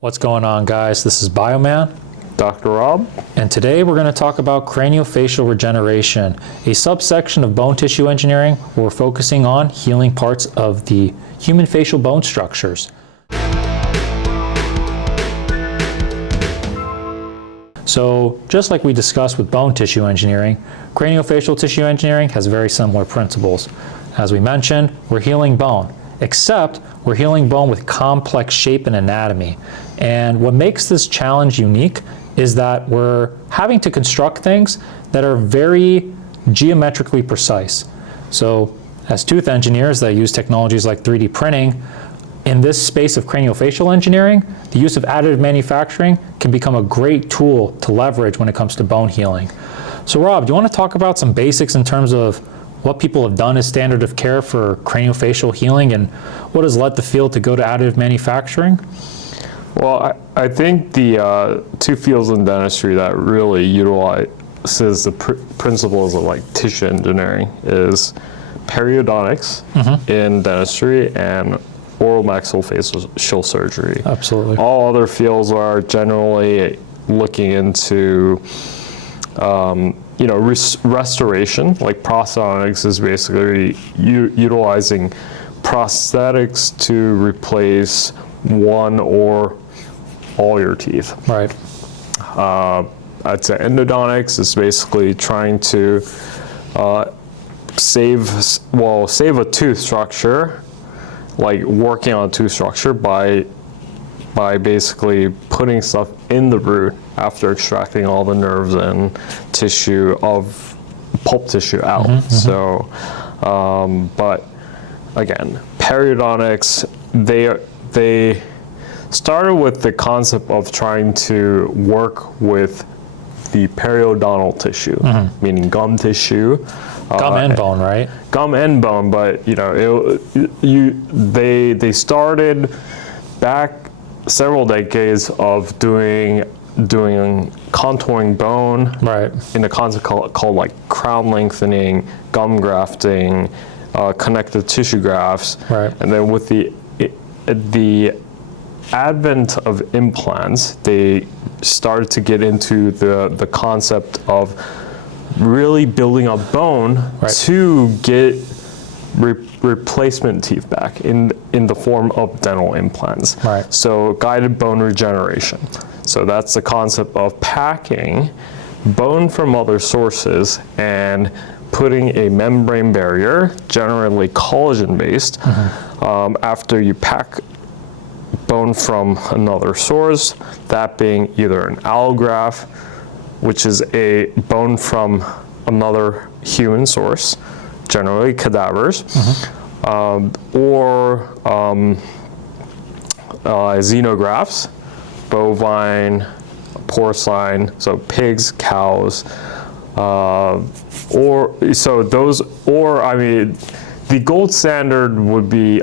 What's going on, guys? This is Bioman, Dr. Rob, and today we're going to talk about craniofacial regeneration, a subsection of bone tissue engineering where we're focusing on healing parts of the human facial bone structures. So just like we discussed with bone tissue engineering, craniofacial tissue engineering has very similar principles. As we mentioned, we're healing bone, except we're healing bone with complex shape and anatomy. And what makes this challenge unique is that we're having to construct things that are very geometrically precise. So as tooth engineers that use technologies like 3D printing, in this space of craniofacial engineering, the use of additive manufacturing can become a great tool to leverage when it comes to bone healing. So Rob, do you want to talk about some basics in terms of what people have done as standard of care for craniofacial healing and what has led the field to go to additive manufacturing? Well, I think the two fields in dentistry that really utilizes the principles of like tissue engineering is periodontics in dentistry and oral maxillofacial surgery. Absolutely. All other fields are generally looking into restoration. Like prosthetics is basically utilizing prosthetics to replace one or all your teeth. Right. I'd say endodontics is basically trying to save a tooth structure, like working on a tooth structure by basically putting stuff in the root after extracting all the nerves and tissue of pulp tissue out. So, but again, periodontics, they started with the concept of trying to work with the periodontal tissue, meaning gum tissue. Gum and bone, right? Gum and bone, but they started back several decades of doing contouring bone, right, in a concept called like crown lengthening, gum grafting, connective tissue grafts, right. And then with the advent of implants, they started to get into the concept of really building up bone, right, to get replacement teeth back in the form of dental implants. Right. So guided bone regeneration. So that's the concept of packing bone from other sources and putting a membrane barrier, generally collagen based, after you pack bone from another source, that being either an allograft, which is a bone from another human source, generally cadavers, or xenografts, bovine, porcine, so pigs, cows, the gold standard would be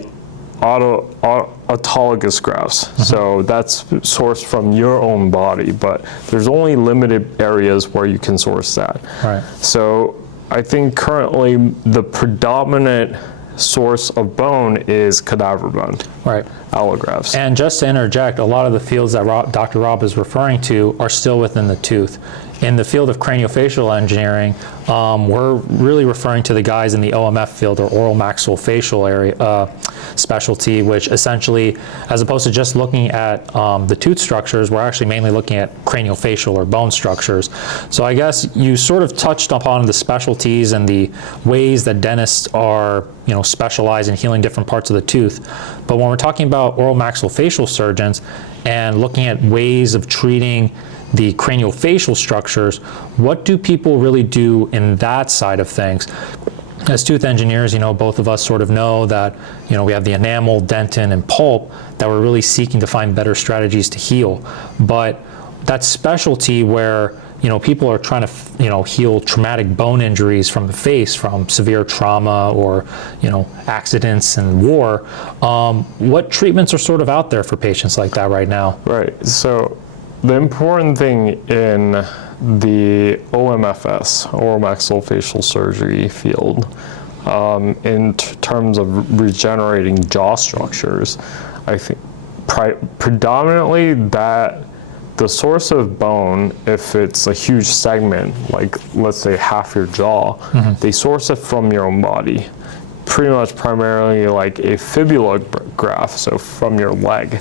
autologous grafts. So that's sourced from your own body, but there's only limited areas where you can source that. Right. So I think currently the predominant source of bone is cadaver bone, right, allografts. And just to interject, a lot of the fields that Dr. Rob is referring to are still within the tooth. In the field of craniofacial engineering, we're really referring to the guys in the OMF field, or oral maxillofacial area specialty, which essentially, as opposed to just looking at the tooth structures, we're actually mainly looking at craniofacial or bone structures. So I guess you sort of touched upon the specialties and the ways that dentists are, specialized in healing different parts of the tooth. But when we're talking about oral maxillofacial surgeons and looking at ways of treating the craniofacial structures, what do people really do in that side of things? As tooth engineers, both of us sort of know that, we have the enamel, dentin, and pulp that we're really seeking to find better strategies to heal. But that specialty where, people are trying to, heal traumatic bone injuries from the face from severe trauma or, accidents and war, what treatments are sort of out there for patients like that right now? Right. So the important thing in the OMFS, oral maxillofacial surgery field, in terms of regenerating jaw structures, I think predominantly that the source of bone, if it's a huge segment, like let's say half your jaw, they source it from your own body. Pretty much primarily like a fibula graft, so from your leg.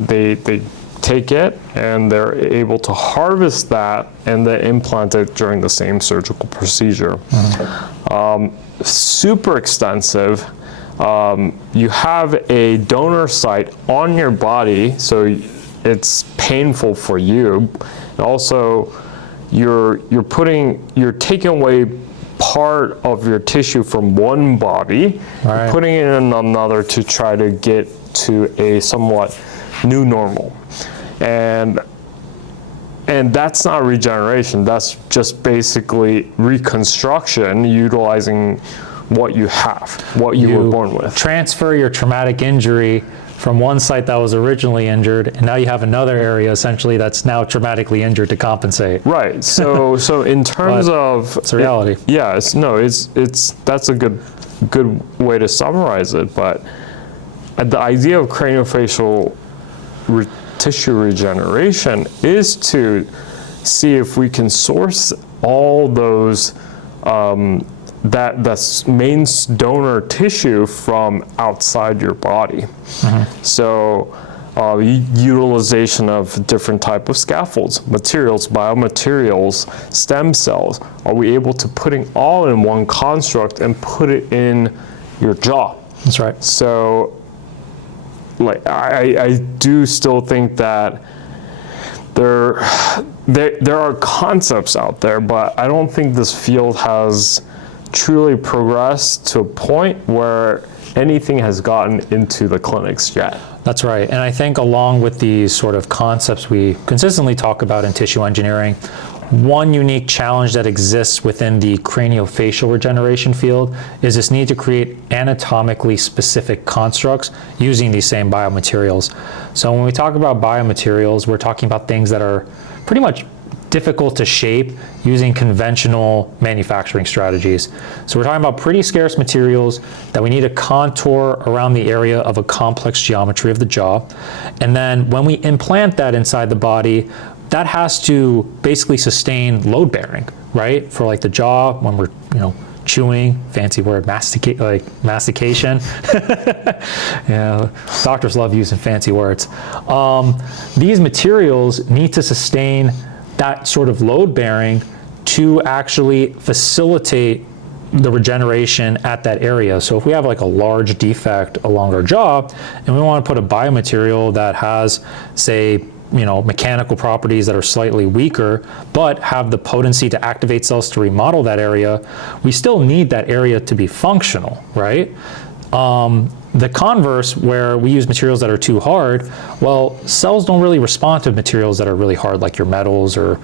They take it and they're able to harvest that and then implant it during the same surgical procedure. Super extensive. You have a donor site on your body, so it's painful for you. And also, you're taking away part of your tissue from one body, putting it in another to try to get to a somewhat new normal. And that's not regeneration. That's just basically reconstruction, utilizing what you have, what you were born with. Transfer your traumatic injury from one site that was originally injured, and now you have another area essentially that's now traumatically injured to compensate. Right. So in terms of it's a reality. It's that's a good way to summarize it. But the idea of craniofacial tissue regeneration is to see if we can source all those that's main donor tissue from outside your body. So utilization of different type of scaffolds, materials, biomaterials, stem cells. Are we able to putting all in one construct and put it in your jaw? That's right. So like I do still think that there are concepts out there, but I don't think this field has truly progressed to a point where anything has gotten into the clinics yet. That's right. And I think along with these sort of concepts we consistently talk about in tissue engineering, one unique challenge that exists within the craniofacial regeneration field is this need to create anatomically specific constructs using these same biomaterials. So when we talk about biomaterials, we're talking about things that are pretty much difficult to shape using conventional manufacturing strategies. So we're talking about pretty scarce materials that we need to contour around the area of a complex geometry of the jaw. And then when we implant that inside the body, that has to basically sustain load bearing, right? For like the jaw, when we're, chewing, fancy word, mastication. Yeah, doctors love using fancy words. These materials need to sustain that sort of load bearing to actually facilitate the regeneration at that area. So if we have like a large defect along our jaw and we want to put a biomaterial that has, say, mechanical properties that are slightly weaker, but have the potency to activate cells to remodel that area, we still need that area to be functional, right? The converse, where we use materials that are too hard, well, cells don't really respond to materials that are really hard, like your metals or,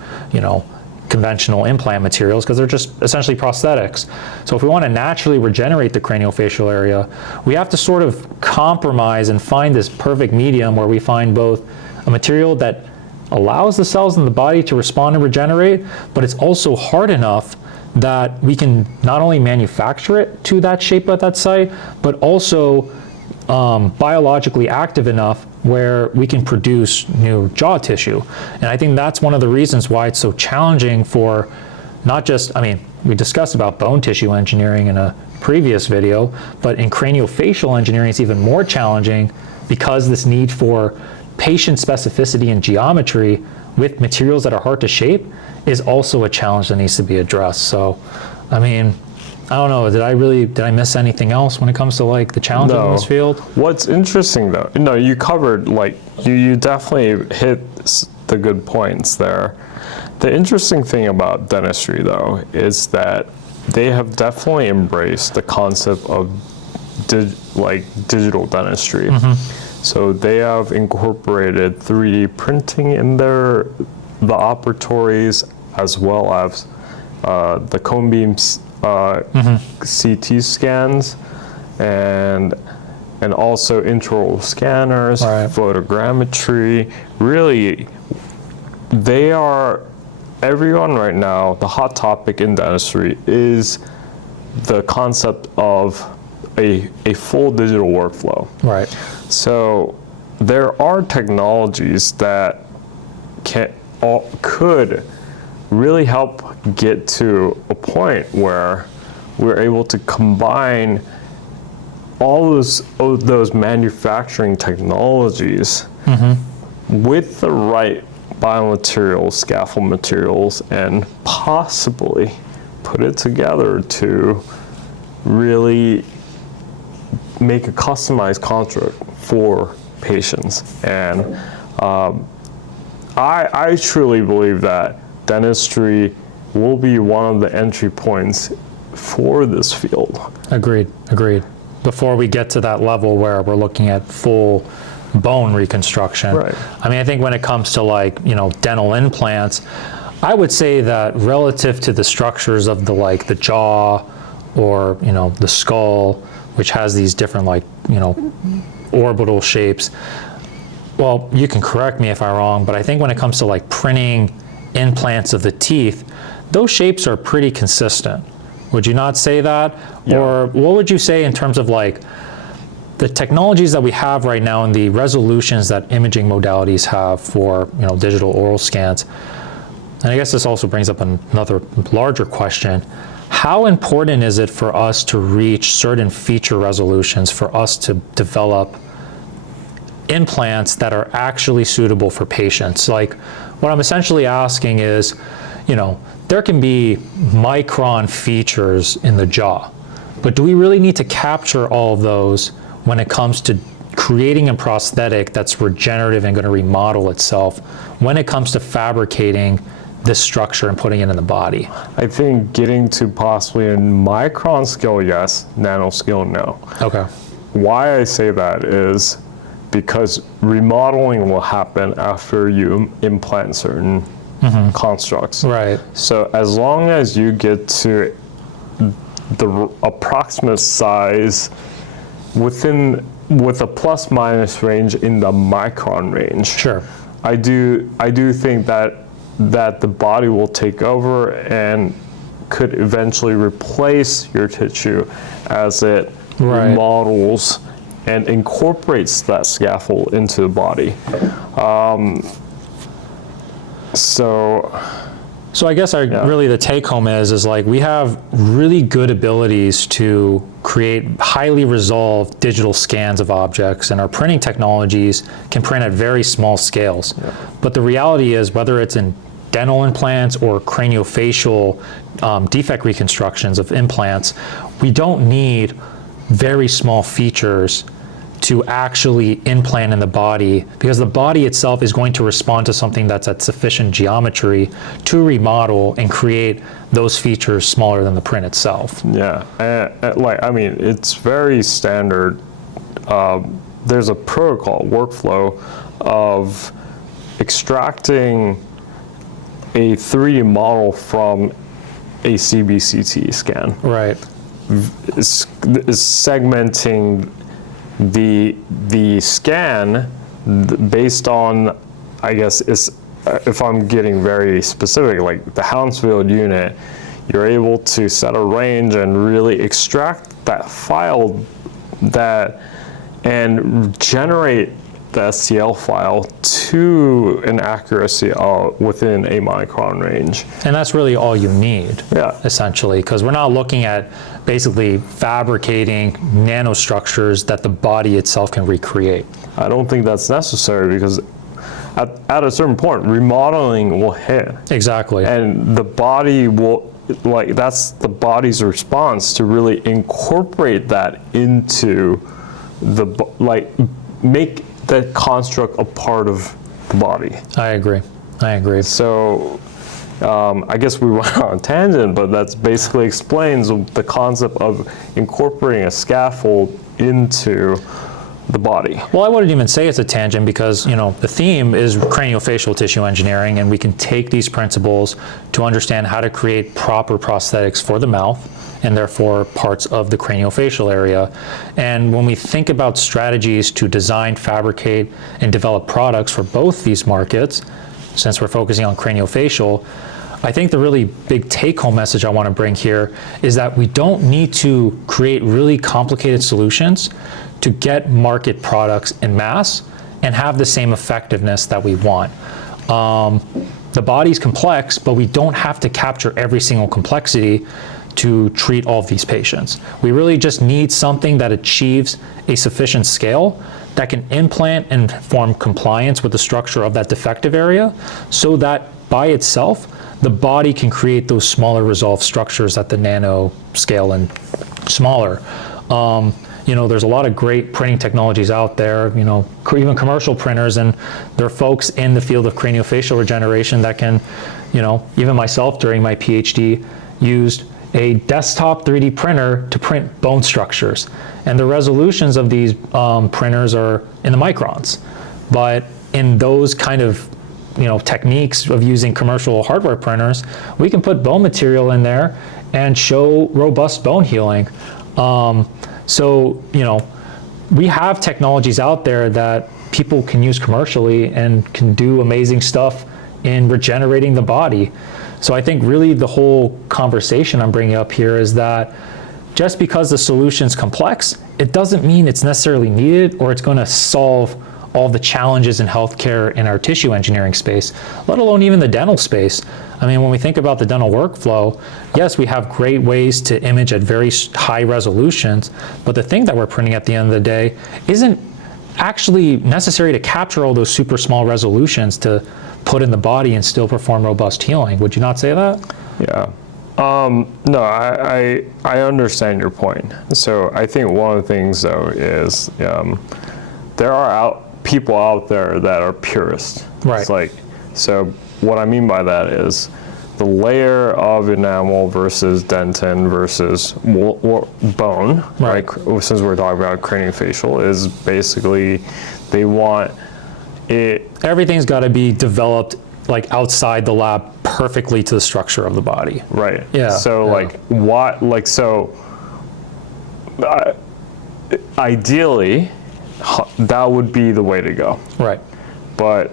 conventional implant materials, because they're just essentially prosthetics. So if we want to naturally regenerate the craniofacial area, we have to sort of compromise and find this perfect medium where we find both a material that allows the cells in the body to respond and regenerate, but it's also hard enough that we can not only manufacture it to that shape at that site, but also biologically active enough where we can produce new jaw tissue. And I think that's one of the reasons why it's so challenging for not just, we discussed about bone tissue engineering in a previous video, but in craniofacial engineering, it's even more challenging because this need for patient specificity and geometry with materials that are hard to shape is also a challenge that needs to be addressed. So, I don't know, did I miss anything else when it comes to like the challenges in this field? What's interesting though, you covered, you definitely hit the good points there. The interesting thing about dentistry though is that they have definitely embraced the concept of digital dentistry. So they have incorporated 3D printing in the operatories, as well as the cone beam CT scans, and also intraoral scanners, photogrammetry. Really, everyone right now, the hot topic in dentistry is the concept of a full digital workflow. Right. So there are technologies that could really help get to a point where we're able to combine all those manufacturing technologies with the right biomaterials, scaffold materials, and possibly put it together to really make a customized construct for patients. And I truly believe that dentistry will be one of the entry points for this field. Agreed. Before we get to that level where we're looking at full bone reconstruction. Right. I mean, I think when it comes to like, dental implants, I would say that relative to the structures of the jaw or, the skull, which has these different orbital shapes. Well, you can correct me if I'm wrong, but I think when it comes to printing implants of the teeth, those shapes are pretty consistent. Would you not say that? Yeah. Or what would you say in terms of the technologies that we have right now and the resolutions that imaging modalities have for digital oral scans? And I guess this also brings up another larger question. How important is it for us to reach certain feature resolutions for us to develop implants that are actually suitable for patients? What I'm essentially asking is, there can be micron features in the jaw, but do we really need to capture all of those when it comes to creating a prosthetic that's regenerative and going to remodel itself when it comes to fabricating this structure and putting it in the body? I think getting to possibly a micron scale, yes, nanoscale, no. Okay. Why I say that is because remodeling will happen after you implant certain constructs. Right. So as long as you get to the approximate size with a plus minus range in the micron range. Sure. I do think that the body will take over and could eventually replace your tissue as it remodels and incorporates that scaffold into the body. So I guess really the take home is we have really good abilities to create highly resolved digital scans of objects, and our printing technologies can print at very small scales. Yeah. But the reality is, whether it's in dental implants or craniofacial defect reconstructions of implants, we don't need very small features to actually implant in the body, because the body itself is going to respond to something that's at sufficient geometry to remodel and create those features smaller than the print itself. Yeah, it's very standard. There's a protocol workflow of extracting a 3D model from a CBCT scan. Right. Is segmenting the scan based on, I guess, if I'm getting very specific, like the Hounsfield unit, you're able to set a range and really extract that file and generate the STL file to an accuracy within a micron range. And that's really all you need, essentially, because we're not looking at basically fabricating nanostructures that the body itself can recreate. I don't think that's necessary, because at a certain point, remodeling will hit. Exactly. And the body will, that's the body's response to really incorporate that into make that construct a part of the body. I agree. So I guess we went on a tangent, but that basically explains the concept of incorporating a scaffold into the body. Well, I wouldn't even say it's a tangent, because the theme is craniofacial tissue engineering, and we can take these principles to understand how to create proper prosthetics for the mouth and therefore parts of the craniofacial area. And when we think about strategies to design, fabricate, and develop products for both these markets, since we're focusing on craniofacial, I think the really big take-home message I want to bring here is that we don't need to create really complicated solutions to get market products in mass and have the same effectiveness that we want. The body's complex, but we don't have to capture every single complexity to treat all of these patients. We really just need something that achieves a sufficient scale that can implant and form compliance with the structure of that defective area, so that by itself, the body can create those smaller resolved structures at the nano scale and smaller. There's a lot of great printing technologies out there, even commercial printers, and there are folks in the field of craniofacial regeneration that can, even myself during my PhD used a desktop 3D printer to print bone structures. And the resolutions of these printers are in the microns. But in those kind of techniques of using commercial hardware printers, we can put bone material in there and show robust bone healing. We have technologies out there that people can use commercially and can do amazing stuff in regenerating the body. So I think really the whole conversation I'm bringing up here is that just because the solution's complex, it doesn't mean it's necessarily needed or it's going to solve all the challenges in healthcare in our tissue engineering space, let alone even the dental space. I mean, when we think about the dental workflow, yes, we have great ways to image at very high resolutions, but the thing that we're printing at the end of the day isn't actually necessary to capture all those super small resolutions to put in the body and still perform robust healing. Would you not say that? Yeah. No, I understand your point. So I think one of the things, though, is there are people out there that are purists. Right. So what I mean by that is the layer of enamel versus dentin versus bone, right? Since we're talking about craniofacial, is basically they want it. Everything's got to be developed outside the lab perfectly to the structure of the body. Right. Yeah. So ideally, that would be the way to go. Right. But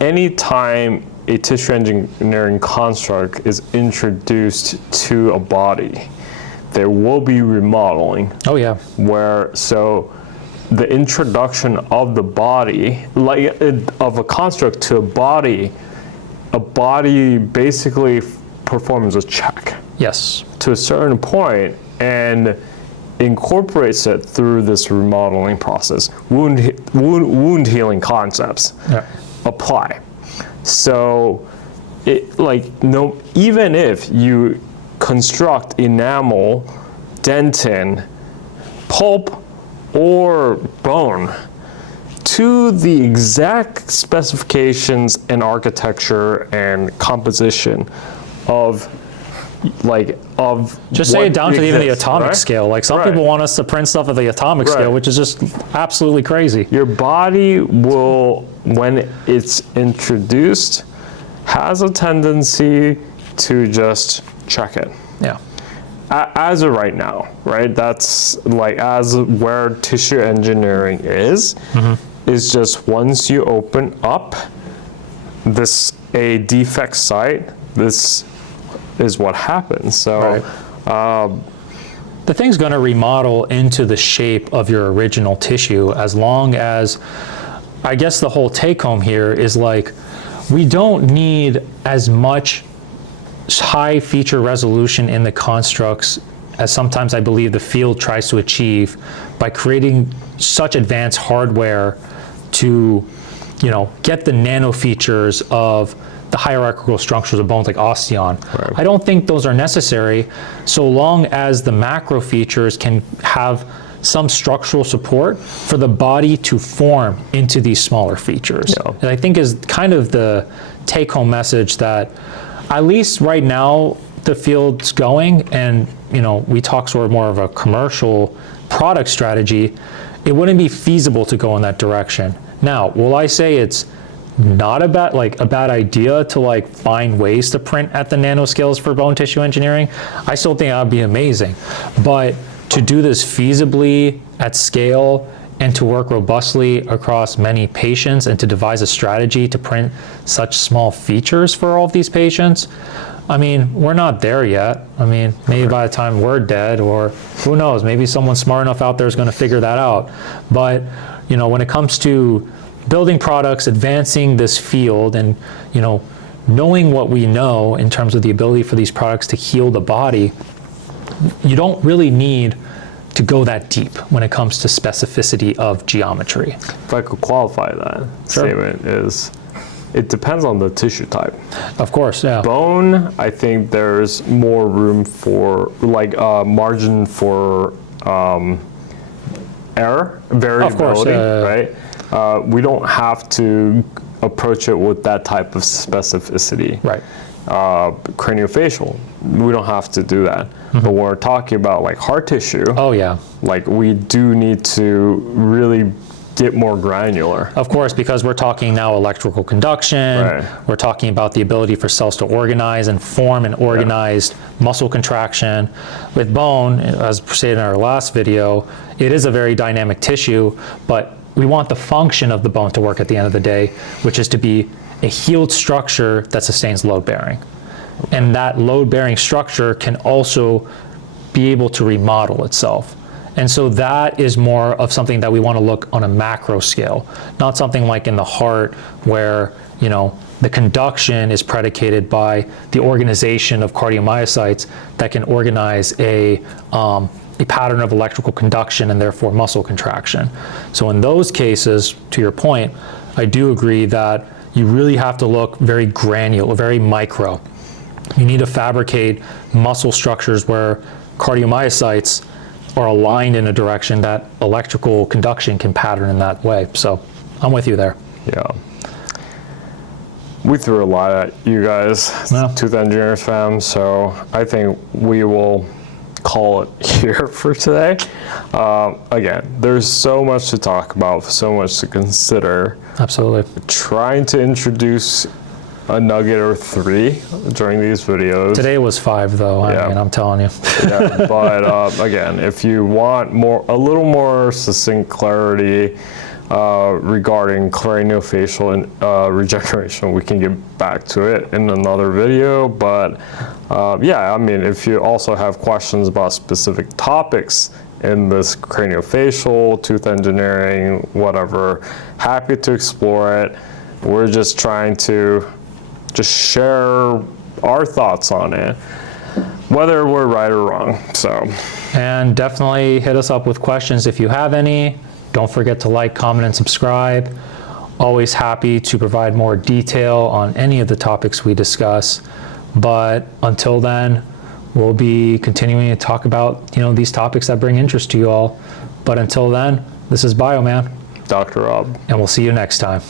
anytime a tissue engineering construct is introduced to a body, there will be remodeling. Oh yeah. So the introduction of the body, of a construct to a body basically performs a check. Yes. To a certain point, and incorporates it through this remodeling process. Wound healing concepts apply. So, even if you construct enamel, dentin, pulp, or bone to the exact specifications and architecture and composition of just say it down to even the atomic scale. Some people want us to print stuff at the atomic scale, which is just absolutely crazy. Your body will, when it's introduced, has a tendency to just check it. Yeah. As of right now, right? That's as where tissue engineering is just once you open up a defect site, this is what happens. So the thing's going to remodel into the shape of your original tissue, as long as, I guess the whole take home here is we don't need as much high feature resolution in the constructs as sometimes I believe the field tries to achieve by creating such advanced hardware to, get the nano features of the hierarchical structures of bones like osteon. I don't think those are necessary so long as the macro features can have some structural support for the body to form into these smaller features. And I think is kind of the take-home message that at least right now the field's going, and we talk sort of more of a commercial product strategy. It wouldn't be feasible to go in that direction. Now, will I say it's not a bad idea to find ways to print at the nanoscales for bone tissue engineering? I still think that would be amazing. But to do this feasibly at scale and to work robustly across many patients and to devise a strategy to print such small features for all of these patients, I mean, we're not there yet. I mean, maybe by the time we're dead, or who knows, maybe someone smart enough out there is going to figure that out. But, when it comes to building products, advancing this field, and knowing what we know in terms of the ability for these products to heal the body, you don't really need to go that deep when it comes to specificity of geometry. If I could qualify that statement is, it depends on the tissue type. Of course, yeah. Bone, I think there's more room for, like, margin for error, variability, right? We don't have to approach it with that type of specificity. Right. Craniofacial, we don't have to do that. But when we're talking about like hard tissue, oh yeah, like we do need to really get more granular. Of course, because we're talking now electrical conduction, we're talking about the ability for cells to organize and form an organized muscle contraction. With bone, as stated in our last video, it is a very dynamic tissue, but we want the function of the bone to work at the end of the day, which is to be a healed structure that sustains load bearing. And that load bearing structure can also be able to remodel itself. And so that is more of something that we want to look on a macro scale, not something like in the heart where, the conduction is predicated by the organization of cardiomyocytes that can organize a pattern of electrical conduction and therefore muscle contraction. So in those cases, to your point, I do agree that you really have to look very granular, very micro. You need to fabricate muscle structures where cardiomyocytes are aligned in a direction that electrical conduction can pattern in that way. So I'm with you there. Yeah. We threw a lot at you guys, Tooth Engineers fam, so I think we will call it here for today. Again, there's so much to talk about, so much to consider. Absolutely. Trying to introduce a nugget or 3 during these videos. Today was 5 though, I mean, I'm telling you. Yeah, but again, if you want a little more succinct clarity regarding craniofacial and regeneration, we can get back to it in another video. But yeah, I mean, if you also have questions about specific topics in this craniofacial, tooth engineering, whatever, happy to explore it. We're just trying to share our thoughts on it, whether we're right or wrong. So, and definitely hit us up with questions if you have any. Don't forget to like, comment, and subscribe. Always happy to provide more detail on any of the topics we discuss. But until then, we'll be continuing to talk about these topics that bring interest to you all. But until then, this is Bioman, Dr. Rob, and we'll see you next time.